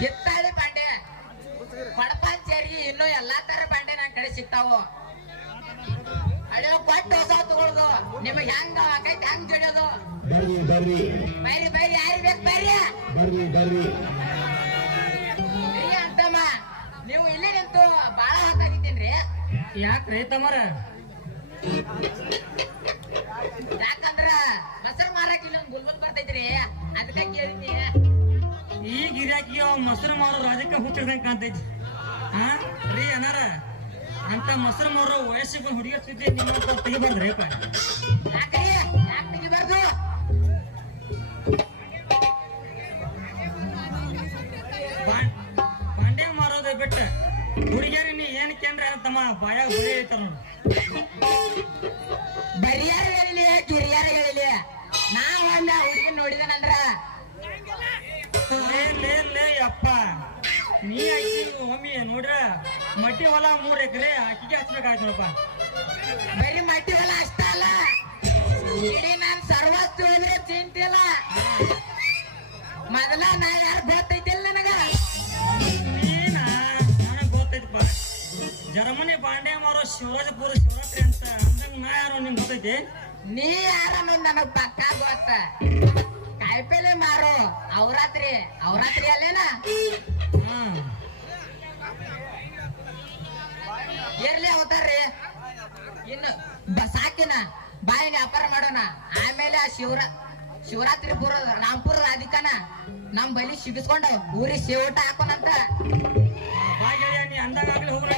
ಹಿತ್ತಾಳಿ ಬಾಂಡೆ. ಪಡಪಾಲ್ ಸೇರಿ ಇನ್ನು ಎಲ್ಲಾ ತರ ಬಾಂಡೆ ನನ್ ಕಡೆ ಸಿಗ್ತಾವು. ಕೊಟ್ಟು ಹೊಸ ಬರ್ರಿ ಬರ್ರಿ. ಬೇಕು ಬರ್ರಿ ಬರ್ರಿ. ಅಂತಮ್ಮ. ನೀವು ಇಲ್ಲಿ ನಿಂತು ಬಾಳ ಹಾಕಾಗಿದ್ದೀನ್ರಿ ಯಾಕ್ರಿ ತಮ್ಮರ? ಯಾಕಂದ್ರ ಬಸರ್ ಮಾರಕ್ಕೆ ಇಲ್ಲೊಂದ್ ಗುಲ್ಬಲ್ ಬರ್ತೈತ್ರಿ. ಅದಕ್ಕೆ ಕೇಳಿದ್ನಿ ಗಿರಾಕಿ ಅವ್ ಮೊಸರು ಮಾರೋ ರಾಜಕ್ಕೆ ಹುಚ್ಚಿಡ್ದಂಗ ಕಾಣ್ತೈತಿ ಹಾ? ರೀ ಏನಾರ ಅಂತ ಮೊಸರು ಮಾರೋ ವಯಸ್ಸಿಗೆ ಬಂದು ಹುಡುಗಿಯ ಸುದ್ದಿ ತೆಗಿಬಾರ್ದು ರೇಪ ಬಾಂಡೆ ಮಾರೋದೇ ಬಿಟ್ಟ ಹುಡುಗಿಯರಿ ನೀ ಏನ್ ಕೇಂದ್ರ ತಮ್ಮ ಬಾಯಾಗ ಬರೀ ಐತಾರ ನೋಡು. ಬರಿಯಾರ ಹೇಳಿಲಿ ಕಿರಿಯಾರ ಹೇಳಿಲಿ. ನಾ ಒಂದ ಹುಡುಗಿ ನೋಡಿದನಂದ್ರ ಅಪ್ಪ ನೀ ಆಕಿ ಒಮ್ಮೆ ನೋಡ್ರ? ಮಟ್ಟಿ ಹೊಲ ಮೂರ್ ಎಕರೆ ಅಕ್ಕಿಗೆ ಹಚ್ಬೇಕಾಯ್ತು ನೋಡಪ್ಪ. ಬರೀ ಮಟ್ಟಿ ಹೊಲ ಅಷ್ಟ ಅಲ್ಲ. ಇಡೀ ನಾನ್ ಸರ್ವತ್ತು ಹೋದ್ರೆ ಚಿಂತಿಲ್ಲ ಮೊದಲ ನಾ ಯಾರು ಗೊತ್ತೈತಿಲ್ಲ ನನಗ? ನೀನಾ ನನಗ್ ಗೊತ್ತೈತಪ್ಪ. ಜರ್ಮನಿ ಬಾಂಡೆ ಮಾರೋ ಶಿವರಾಜಪುರ ಶಿವರಾತ್ರಿ ಅಂತ ಅಂದ್ರೆ ನಾ ಯಾರು ನಿಂಗೆ ಗೊತ್ತೈತಿ? ನೀ ಯಾರ ಅನ್ನೋದ್ ನನಗ್ ಪಕ್ಕ ಗೊತ್ತ. ಕಾಯಿಪಲ್ಲೆ ಮಾರೋ. ಅವರಾತ್ರಿ ಅವರಾತ್ರಿ ಅಲ್ಲೇನ? ಹಾ ಇರ್ಲಿ ಅವತಾರ್ರಿ. ಇನ್ನು ಸಾಕಿನ ಬಾಯಿಗೆ ವ್ಯಾಪಾರ ಮಾಡೋಣ. ಆಮೇಲೆ ಆ ಶಿವರ, ಶಿವರಾತ್ರಿ ಪುರ ರಾಮ್ಪುರದ ಅಧಿಕನ ನಮ್ ಬಲಿ ಸಿಗಿಸ್ಕೊಂಡು ಊರಿಗೆ ಸೇವಟ ಹಾಕೋಣಂತ. ಬಾಗೆಳೆಯ ನೀ ಹೋಗ್ರಿ